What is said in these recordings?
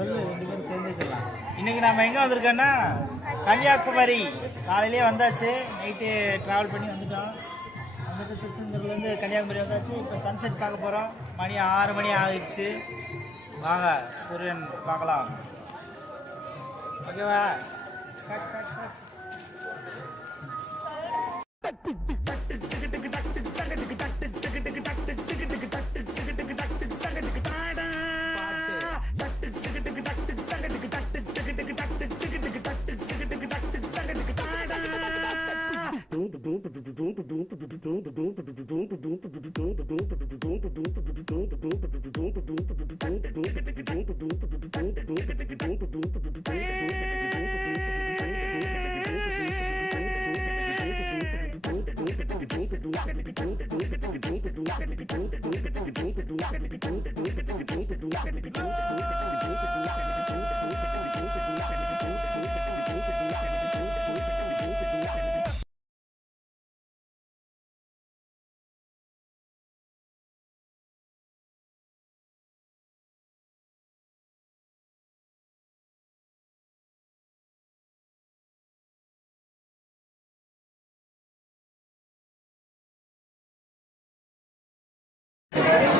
சொல்லு, 2 பேரும் சேர்ந்தே சொல்லலாம். இன்றைக்கி நம்ம எங்கே வந்திருக்கோன்னா கன்னியாகுமரி. காலையிலே வந்தாச்சு, நைட்டு ட்ராவல் பண்ணி வந்துட்டோம். வந்துட்டு திருச்செந்தூர்லேருந்து கன்னியாகுமரி வந்தாச்சு. இப்போ சன்செட் பார்க்க போகிறோம். மணி 6 மணி ஆகிடுச்சு. வாங்க சூரியன் பார்க்கலாம். ஓகேவா?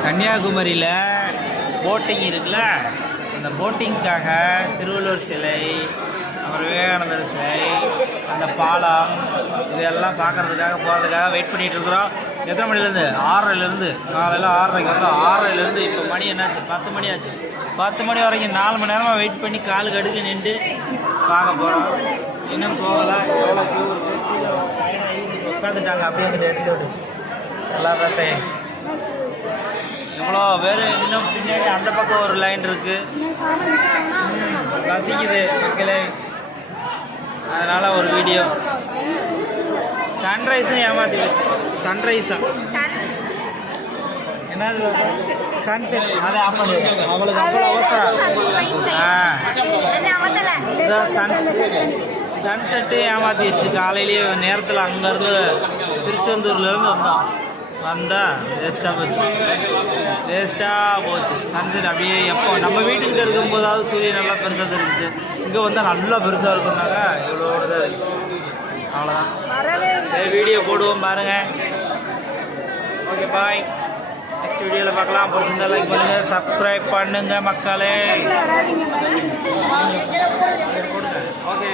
கன்னியாகுமரியில் போட்டிங் இருக்குல்ல, அந்த போட்டிங்காக திருவள்ளுவர் சிலை, அப்புறம் விவேகானந்தர் சிலை, அந்த பாலம், இதெல்லாம் பார்க்குறதுக்காக போகிறதுக்காக வெயிட் பண்ணிகிட்டு இருக்கிறோம். எத்தனை மணிலேருந்து? 6:30 காலையில் 6:30 வந்து 6:30 இப்போ மணி என்னாச்சு? 10 மணி ஆச்சு. 10 மணி வரைக்கும் 4 மணி நேரமாக வெயிட் பண்ணி கால் கடுக்கு நின்று பார்க்க போகிறோம். இன்னும் போகலாம். எவ்வளோ க்யூ இருக்குது, உட்காந்துட்டாங்க அப்படியே அந்த இடத்துல எல்லா பார்த்தையும் எவ்வளோ பேர். இன்னும் பின்னாடி அந்த பக்கம் ஒரு லைன் இருக்குது, ரசிக்குது மக்களே. அதனால் ஒரு வீடியோ. சன்ரைஸும் ஏமாத்தி, சன்ரைஸா என்னது சன்செட், அதை ஆஃபர் அவளுக்கு அவ்வளோ அவசரம். சன்செட்டு ஏமாத்திடுச்சு. காலையிலேயே நேரத்தில் அங்கேருந்து திருச்செந்தூர்லேருந்து வந்தால் வேஸ்ட்டாக போச்சு. சன்செட் அப்படியே எப்போ நம்ம வீட்டுக்கிட்ட இருக்கும்போதாவது சூரியன் நல்லா பெருசாக தெரிஞ்சிச்சு. இங்கே வந்தால் நல்லா பெருசாக இருக்குன்னாக்கா இவ்வளோட தான் இருந்துச்சு. அவ்வளோதான். சரி, வீடியோ போடுவோம் பாருங்கள். ஓகே, பாய். நெக்ஸ்ட் வீடியோவில் பார்க்கலாம். பிடிச்சிருந்தா லைக் பண்ணுங்கள், சப்ஸ்கிரைப் பண்ணுங்கள் மக்களே. ஓகே.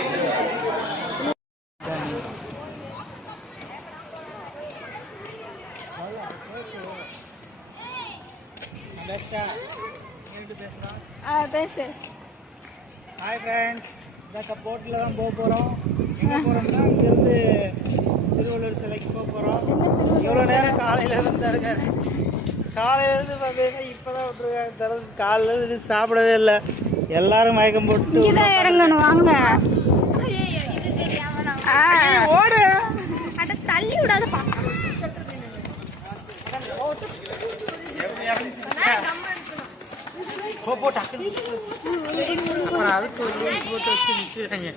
பேசு. ஹாய் ஃப்ரெண்ட்ஸ், இந்த போட்டில் தான் போக போகிறோம். எங்கே போகிறோம்னா இங்கேருந்து திருவள்ளுவர் சிலைக்கு போக போகிறோம். இவ்வளோ நேரம் காலையிலேருந்து இருக்காரு. காலையிலேருந்து பார்த்தீங்கன்னா இப்போ தான் விட்டுருக்காங்க தரது. காலையிலேருந்து சாப்பிடவே இல்லை. எல்லாரும் மயக்கம் போட்டு இறங்கணும். வாங்க ஓடு. தள்ளி விடாத. அதுக்கு போட்டு வச்சு நிற்கிறாங்க.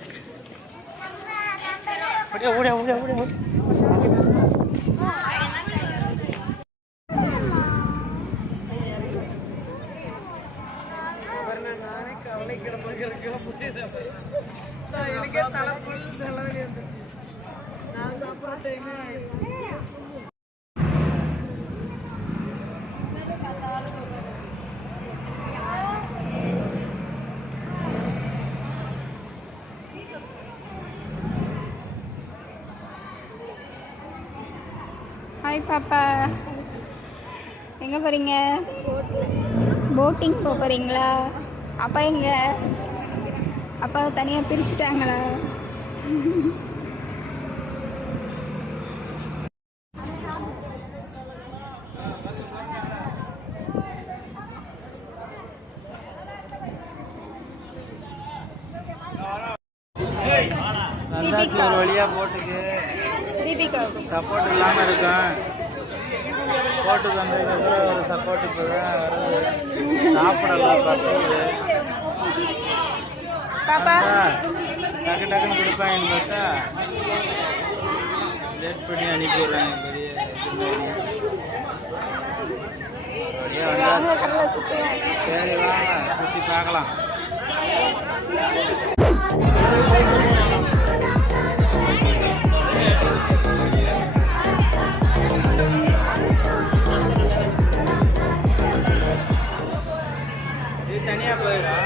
அப்படியே ஓட ஓட ஓட ஓட. நானே கவலை எனக்கே தலை ஃபுல் செலவழி வந்துச்சு. நான் சாப்பிட்ற டைமே ஆயிடுச்சு. ஹாய் பாப்பா, எங்கே போகிறீங்க? போட்டிங் போக போகிறீங்களா? அப்பா எங்கே? அப்பாவை தனியாக பிரிச்சுட்டாங்களா? வந்தாச்சு ஒரு வழியாக போட்டுக்கு. சப்போர்ட் இல்லாமல் இருக்கும். போட்டுக்கு வந்ததுக்கப்புறம் ஒரு சப்போர்ட் இப்போ தான் வருது. சாப்பிடலாம் பசங்க. டக்கு டக்குன்னு கொடுப்பாங்கன்னு பார்த்தா லேட் பண்ணி அனுப்பி விடுறாங்க. பெரிய வந்தாச்சு. சரி வாங்க சுற்றி பார்க்கலாம். இது தனியாக போயிடா.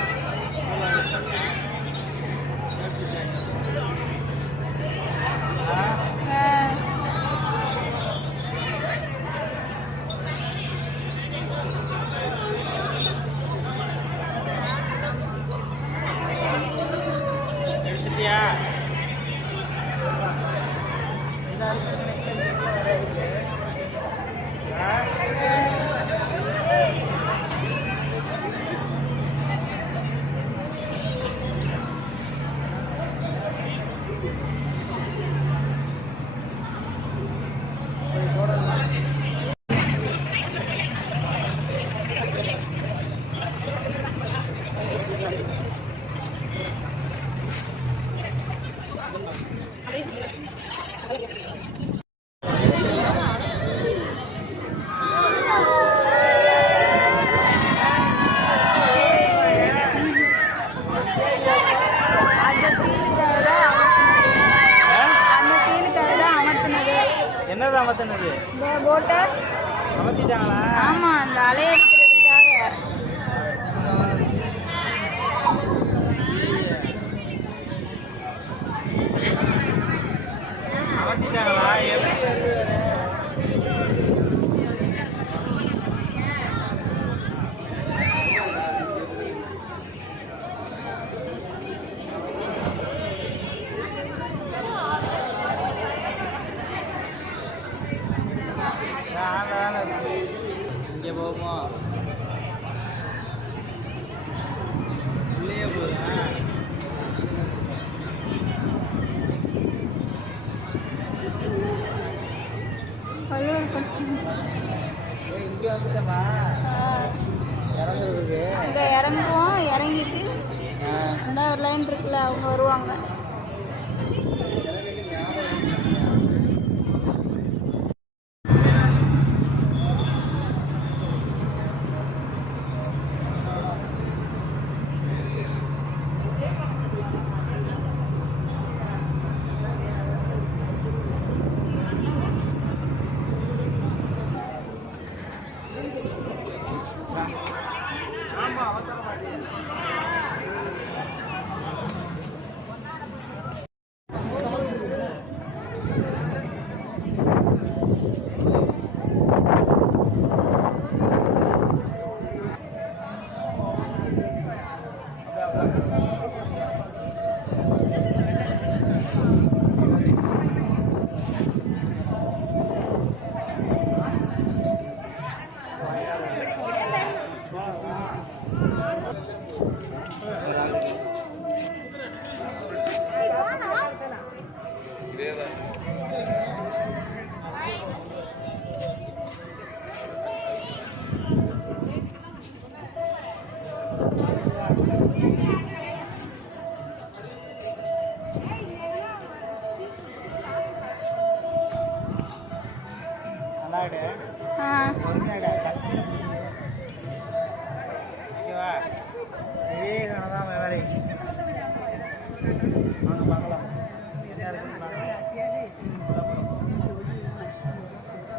எடுத்துட்டியா? என்னது அமர்த்தினது? போட்டை அமர்த்திட்டாங்களா? ஆமா, அந்த அலைய எடுக்கிறதுக்காக. அமர்த்திட்டாங்களா? எப்படி வருது? இங்கே போகுமோ? உள்ளே போகுதா? இங்கே வந்துட்டோமா? இறங்குறதுக்கு இங்க இறங்குவோம். இறங்கிட்டு ரெண்டாவது லைன் இருக்குல்ல, அவங்க வருவாங்க. ஓகேவா? விவேகானந்தா மெமரி வாங்க பார்க்கலாம். என்ன இருக்குன்னு பார்க்கலாம்.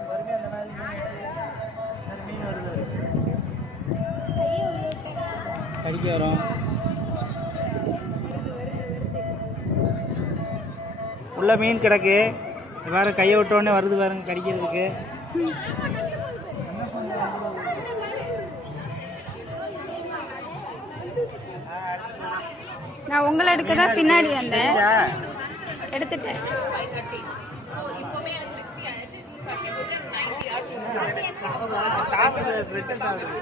பொறுமையாக அந்த மாதிரி மீன் வருது, கடிக்க வரும். உள்ள மீன் கிடக்கு. வேறு கையை விட்டோடனே வருது பாருங்க கடிக்கிறதுக்கு. நான் உங்களை எடுக்க தான் பின்னாடி வந்தேன், எடுத்துட்டேன். சாப்பிடுது, பிரெட்டு சாப்பிடுது.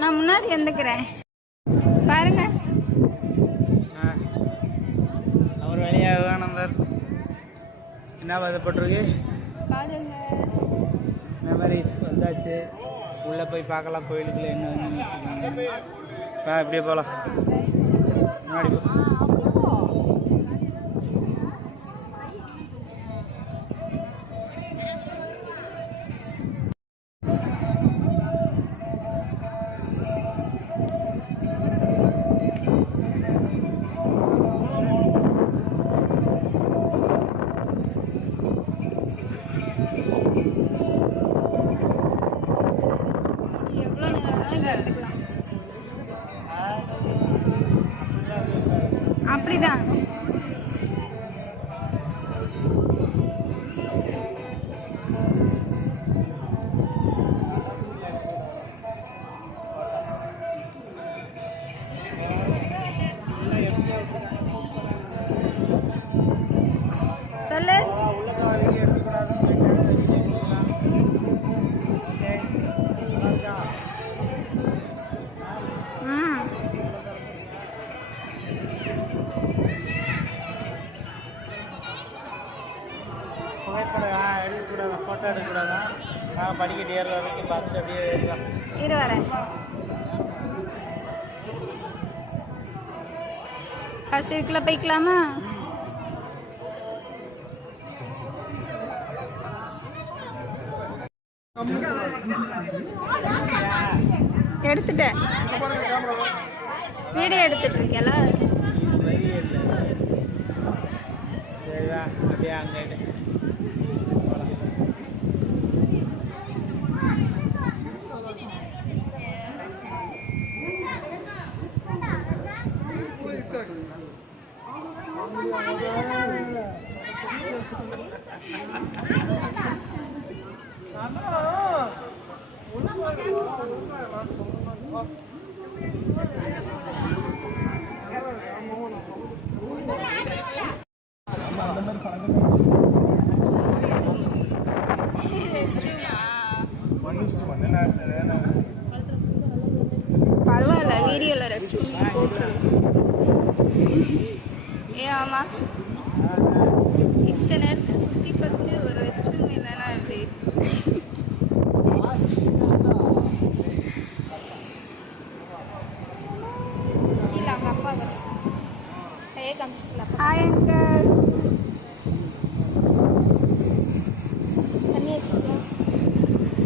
நான் முன்னாடி வந்துக்கிறேன் பாருங்க. அவர் வழியா விவேகானந்தர் என்ன பதப்பட்டிருக்கு பாருங்க. மெமரிஸ் வந்தாச்சு. உள்ளே போய் பார்க்கலாம் கோயிலுக்குள்ள என்ன இப்படியே போகலாம். முன்னாடி போ. எவ்வளோ நேரம் இங்கே எடுத்துக்கலாம். அப்படிதான் சொல்லு. ம் புகைப்படம் எடுக்கக்கூடாது, ஃபோட்டோ எடுக்கக்கூடாதா? படிக்கட்டு ஏறுற வரைக்கும் பார்த்துட்டு அப்படியே ஏறிக்கலாம். இரு வரேன். ஃபர்ஸ்ட் இதுக்குள்ள போய்க்கலாமா? எடுத்துட்டேன். வீடியோ எடுத்துட்டு இருக்கேல. சரிவா, அப்படியே அங்கே பரவாயில்ல, வீடியோல ரெஸ்ட் ரூம் போட்டு. ஏ ஆமா, இத்தனை நேரத்தை சுத்தி பார்த்து ஒரு ரெஸ்ட் ரூம் இல்லைன்னா எப்படி? இல்லை அவங்க அப்பா கையை காமிச்சிட்டு. Hi uncle. தண்ணி வச்சுக்கலாம்.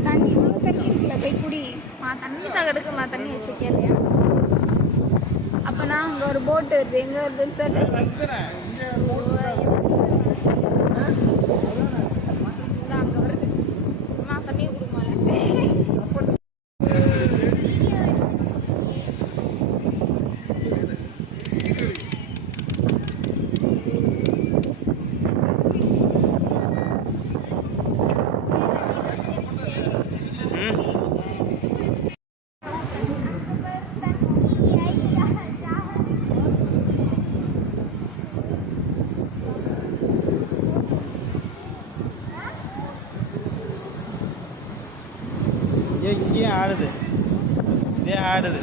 தண்ணி இவ்வளோ தண்ணி இருக்குல்ல, போய் குடி. தண்ணி தான் எடுக்குமா, தண்ணி வச்சுருக்கேன் இல்லையா? அப்போனா அங்கே ஒரு போட் வருது. எங்கே வருதுன்னு சொல்லு. அங்கே வருது. அம்மா தண்ணி கொடுமா. இங்கேயும் ஆடுது, இதே ஆடுது.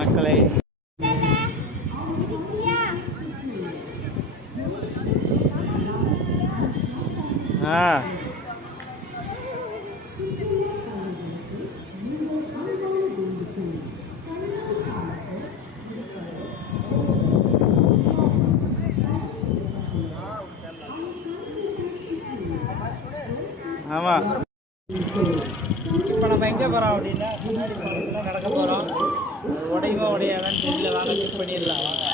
மக்களே, ஆமாம். இப்போ நம்ம எங்கே போகிறோம் அப்படின்னா, முன்னாடி பக்கத்தில் நடக்க போகிறோம். உடையுமா உடையாதான்னு தெரியல, வாங்க செக் பண்ணிடலாம். வாங்க,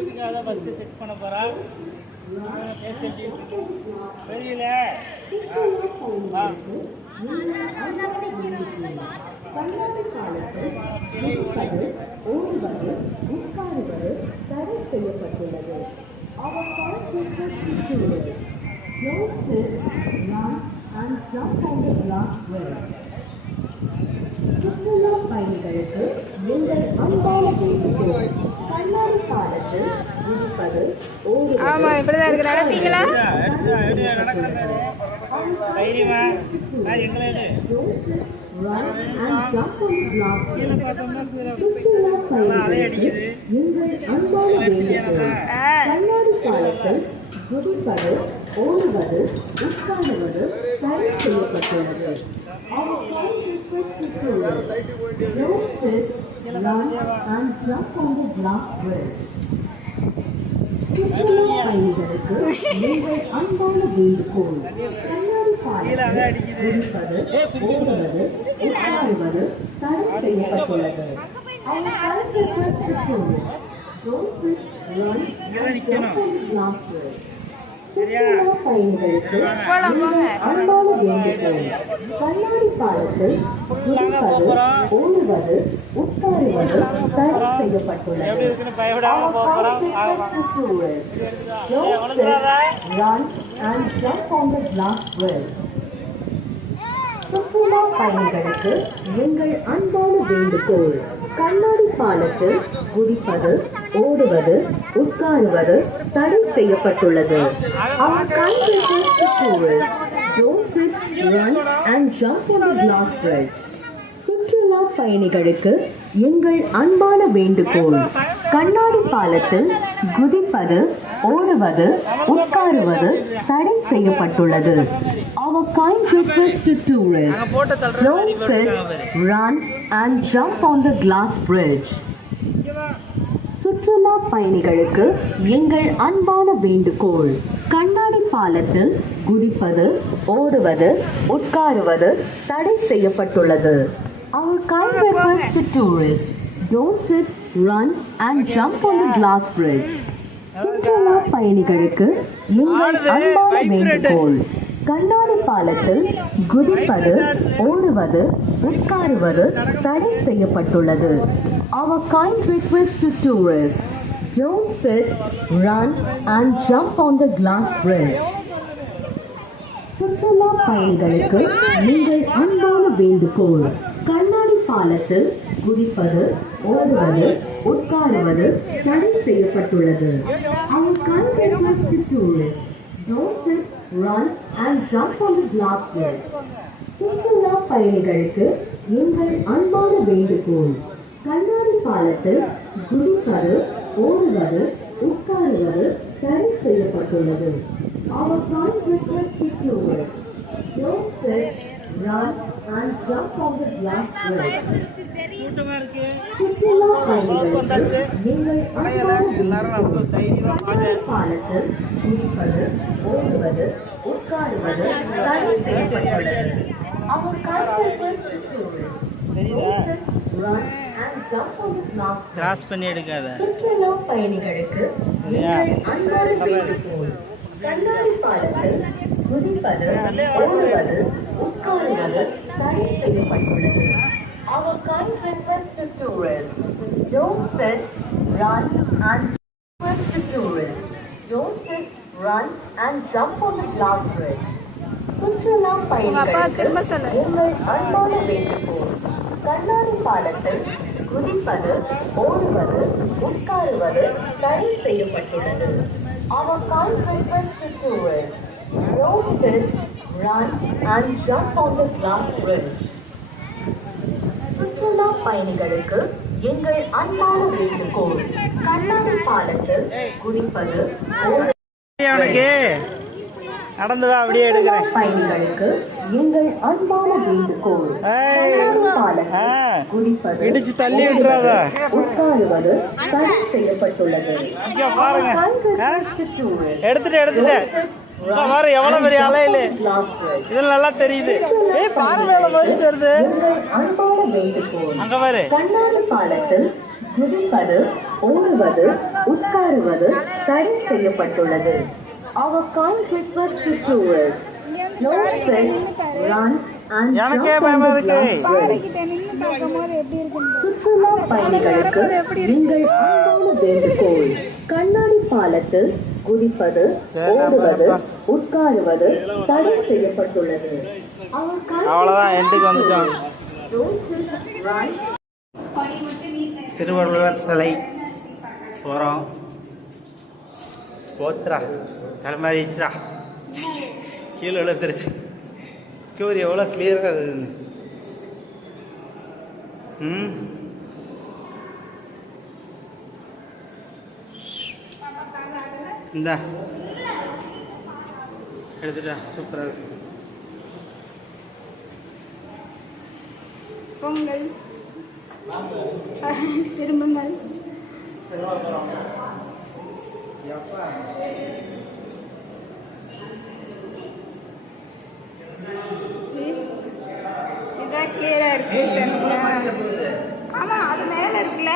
இதுக்காக தான் ஃபஸ்ட்டு செக் பண்ண போகிறோம். தெரியல. சுற்றுலா பயணிகளுக்கு நீங்கள் அன்பான வேண்டுகோள். கண்ணாடி பாலத்தில் இருப்பது ஆமா, இப்படிதான் இருக்கு. நடப்பீங்களா? தைரியமா எங்களை run and jump on the glass கீழே bridge. பார்த்தோம்னா சுற்றுலா நல்லா அலை பயணிகளுக்கு அடிக்குது. எங்கள் அன்பான வேண்டுகோள். கண்ணாடி பாலத்தில் குதிப்பது, ஓடுவது, உட்காருவது தடை செய்யப்பட்டுள்ளது. Our kind request is to don't sit, run and jump on the glass bridge. சுற்றுலா பயணிகளுக்கு எங்கள் அன்பான வேண்டுகோள். கண்ணாடி பாலத்தில் குதிப்பது, ஓடுவது, உட்காருவது தடை செய்யப்பட்டுள்ளது. Our kind request is to don't sit, run and jump on the glass bridge. சுற்றுலா பயணிகளுக்கு எங்கள் அன்பான வேண்டுகோள். கண்ணாடி பாலத்தில் குதிப்பது, ஓடுவது, உட்காருவது தடை செய்யப்பட்டுள்ளது. எப்படி இருக்குன்னு பயப்படாம போகிறோம். Don't sit, run and jump on the glass bridge. சுற்றுலா பயணிகளுக்கு எங்கள் அன்பான வேண்டுகோள். கண்ணாடி பாலத்தில் குதிப்பது, ஓடுவது, உட்காருவது தடை செய்யப்பட்டுள்ளது. Our kind request to tourists, don't sit, run and jump on the glass bridge. சுற்றுலா பயணிகளுக்கு எங்கள் அன்பான வேண்டுகோள். கண்ணாடி பாலத்தில் குதிப்பது, ஓடுவது, உட்காருவது தடை செய்யப்பட்டுள்ளது. Our kind request to tourists, அங்கே போட்டு தள்ளுற மாதிரி don't sit, போட்டுருக்காங்க பாரு. run and jump on the glass bridge. சுற்றுலா பயணிகளுக்கு எங்கள் அன்பான வேண்டுகோள். கண்ணாடி பாலத்தில் குதிப்பது, ஓடுவது, உட்காருவது தடை செய்யப்பட்டுள்ளது. Our kind request to tourists, don't sit, run and jump on the glass bridge. சுற்றுலா பயணிகளுக்கு எங்கள் அன்பான வேண்டுகோள். கண்ணாடி பாலத்தில் குதிப்பது, ஓடுவது, உட்காருவது தடை செய்யப்பட்டுள்ளது. Our kind request to tourists, don't sit, run and jump on the glass bridge. சுற்றுலா பயணிகளுக்கு நீங்கள் அன்பான வேண்டுகோள். கண்ணாடி பாலத்தில் குதிப்பது, ஓடுவது, உட்காருவது தடை செய்யப்பட்டுள்ளது. Our kind request to tourists, don't sit, run and jump on the glass bridge. சுற்றுலா பயணிகளுக்கு எங்கள் அன்பான வேண்டுகோள். கண்ணாடி பாலத்தில் குதிப்பது, ஓடுவது, உட்காருவது தடை செய்யப்பட்டுள்ளது. Our kind request to tourists, don't sit, run and jump on the glass bridge. கூட்டமா இருக்கு. சுற்றுலா பயணிகளுக்கு எங்கள் அடையல. அன்பான எல்லாரும் நம்ம தைரியமா கண்ணாடி பாலத்தில் குதிப்பது, ஓடுவது, உட்காருவது தடை செய்யப்பட்டுள்ளது. Our kind request to tourists, தெரியுதா? don't sit, run and jump on the glass bridge. Cross பண்ணி எடுக்காத. சுற்றுலா பயணிகளுக்கு எங்கள் அன்பான வேண்டுகோள். கண்ணாடி பாலத்தில் குதிப்பது, ஓடுவது, உட்காருவது தடை செய்யப்பட்டுள்ளது. Our kind request to tourists, don't sit, run and request to tourists, don't sit, run and jump on the glass bridge. சுற்றுலா பயணிகளுக்கு எங்கள் அன்பான வேண்டுகோள். கண்ணாடி பாலத்தில் குதிப்பது, ஓடுவது, உட்காருவது தடை செய்யப்பட்டுள்ளது. Our kind request to tourists, don't sit, run and jump on the glass bridge. சுற்றுலா பயணிகளுக்கு எங்கள் அன்பான வேண்டுகோள். கண்ணாடி பாலத்தில் குதிப்பது, ஓடுவது அவனுக்கு நடந்து வா, அப்படியே எடுக்கிறேன். பயணிகளுக்கு எங்கள் அன்பான வேண்டுகோள். ஏய். கண்ணாடி பாலத்தில் ஆ. குதிப்பது, இடிச்சு தள்ளி விட்டுறாத. உட்காருவது தடை செய்யப்பட்டுள்ளது. இங்க பாருங்க. Our kind ah? request to tourists, எடுத்துட்டேன். இங்க பாரு எவ்வளவு பெரிய அலையில. glass bridge. இதுல நல்லா தெரியுது. ஏய் பாரு மேல மதிட்டு வருது. எங்கள் அன்பான வேண்டுகோள். அங்க பாரு. கண்ணாடி பாலத்தில் குதிப்பது, ஓடுவது, உட்காருவது தடை செய்யப்பட்டுள்ளது. Our kind request to tourists, don't sit, run and எனக்கே jump on பயமா the இருக்கு. glass bridge. கிட்ட நின்று பார்க்கும்போது எப்படி இருக்குன்னு சுற்றுலா பயணிகளுக்கு எங்கள் அன்பான வேண்டுகோள். கண்ணாடி பாலத்தில் குதிப்பது, ஓடுவது, உட்காருவது தடை செய்யப்பட்டுள்ளது. Our kind அவ்வளவுதான், எண்டுக்கு வந்துட்டோம். don't sit, run திருவள்ளுவர் சிலை போகிறோம். போத்துரா தலைமாதிச்சுரா கீழே விழுந்துருச்சு. கியூர் எவ்வளோ கிளியராக இருக்குதுன்னு ம் இந்தா எடுத்துட்டா சூப்பராக இருக்கு. பொங்கல் திரும்புங்கள். இதான் கீரை இருக்கு. ஆமா அது மேல இருக்குல்ல.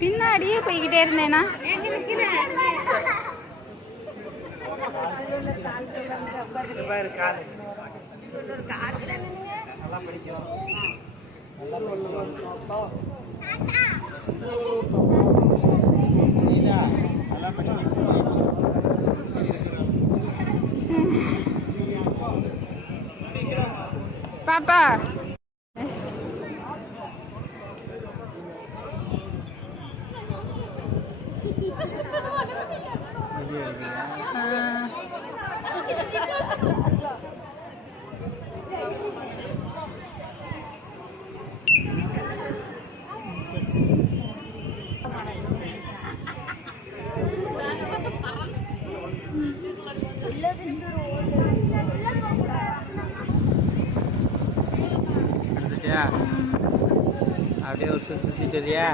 பின்னாடியே போய்கிட்டே இருந்தேனா நல்லா படிக்கும். நல்லா படிக்கும். பாப்பா எடுத்துட்டியா? அப்படியே ஒரு சுற்றிட்டு வரியா?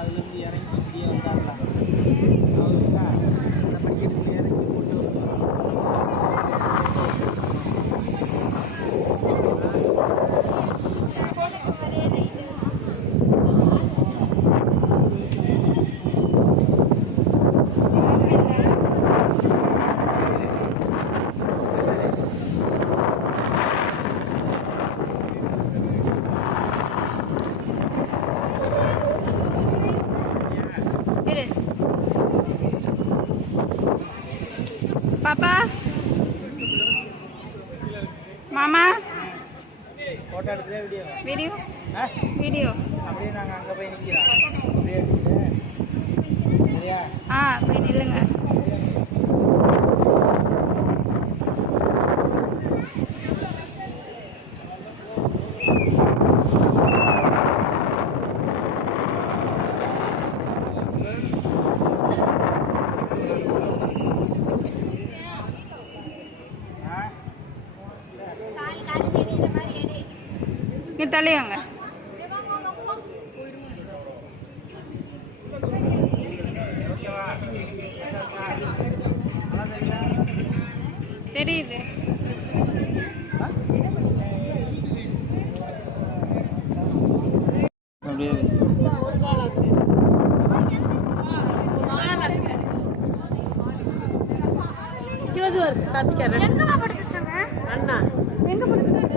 அதுலேருந்து இறங்கி இப்படியே வந்தாரலாம். அவருக்கா அந்த படிக்கட்டுக்கு இறங்கி போட்டு பாப்பா மாமா ஃபோட்டோ எடுத்துகிட்டே வீடியோ வீடியோ வீடியோ அப்படியே நாங்கள் அங்கே போய் நிற்கிறோம். அப்படியே எடுத்துட்டு சரியா? போய் நில்லுங்க. இங்கே தலையாங்க தெரியுது. அப்படியே எங்க படிச்சாங்க அண்ணா எங்க படிச்சாங்க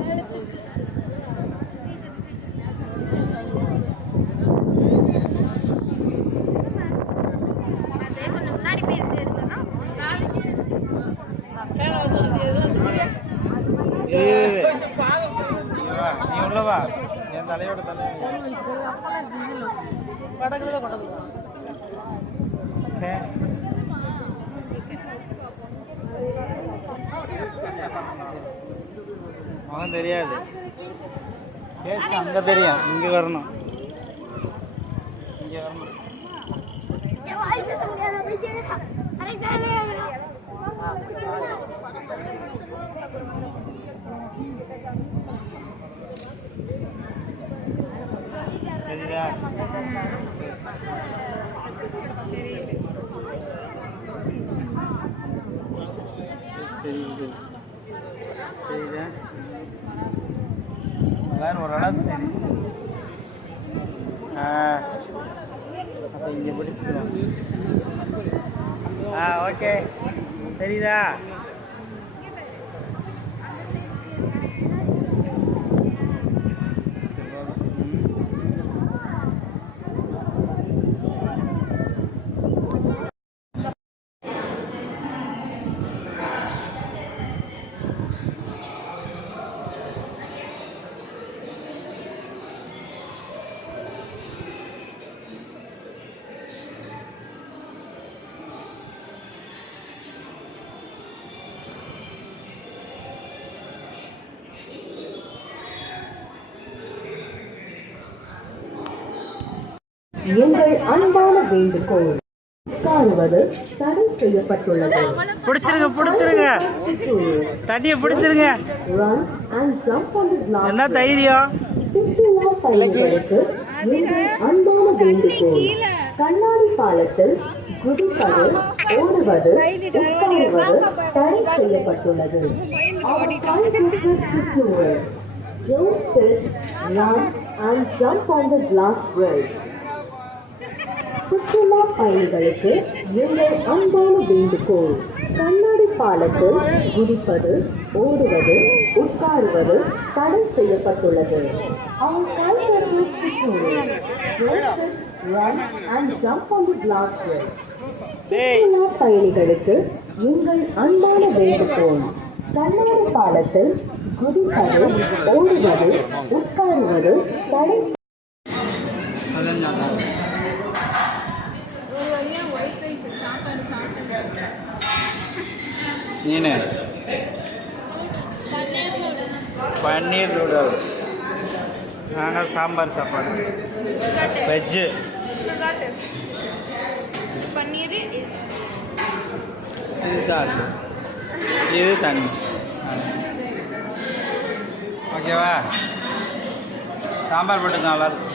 இருக்குது. இங்க வா, நீ உள்ள வா. என் தலையோட தலை. ஓகே. அவன் தெரியாது. பேச அங்க தெரியும். இங்க வரணும். இங்க வரணும். தெரியுதா? தெரியுது. தெரியுதா? வேற ஒரு அளவுக்கு தெரியும். அப்போ இங்கே பிடிச்சிக்கலாம். ஓகே. தெரியுதா? எங்கள் அன்பான வேண்டுகோள் உட்காருவது தடை செய்யப்பட்டுள்ளது. பிடிச்சிருங்க, பிடிச்சிருங்க, தண்ணியை பிடிச்சிருங்க. Run and jump on the glass. என்ன தைரியம்? சுற்றுலா பயணிகளுக்கு எங்கள் அன்பான வேண்டுகோள் கண்ணாடி பாலத்தில் குதிப்பது, ஓடுவது, உட்காருவது தடை செய்யப்பட்டுள்ளது. Our kindness secure. Don't sit, run and jump on the glass bridge. சுற்றுலா பயணிகளுக்கு எங்கள் அன்பான வேண்டுகோள் கண்ணாடி பாலத்தில் குதிப்பது, ஓடுவது, உட்காருவது தடை செய்யப்பட்டுள்ளது. Our kindness secure. Don't sit, run and jump on the glass bridge. சுற்றுலா பயணிகளுக்கு எங்கள் அன்பான வேண்டுகோள் கண்ணாடி பாலத்தில் குதிப்பது, ஓடுவது, உட்காருவது தடை. நீனு பன்னீர் நூடுல்ஸ், நாங்கள் சாம்பார் சாப்பாடு, வெஜ்ஜு. பன்னீர் இது சாஸ், இது தண்ணி. ஓகேவா? சாம்பார் போட்டு நல்லாயிருக்கும்.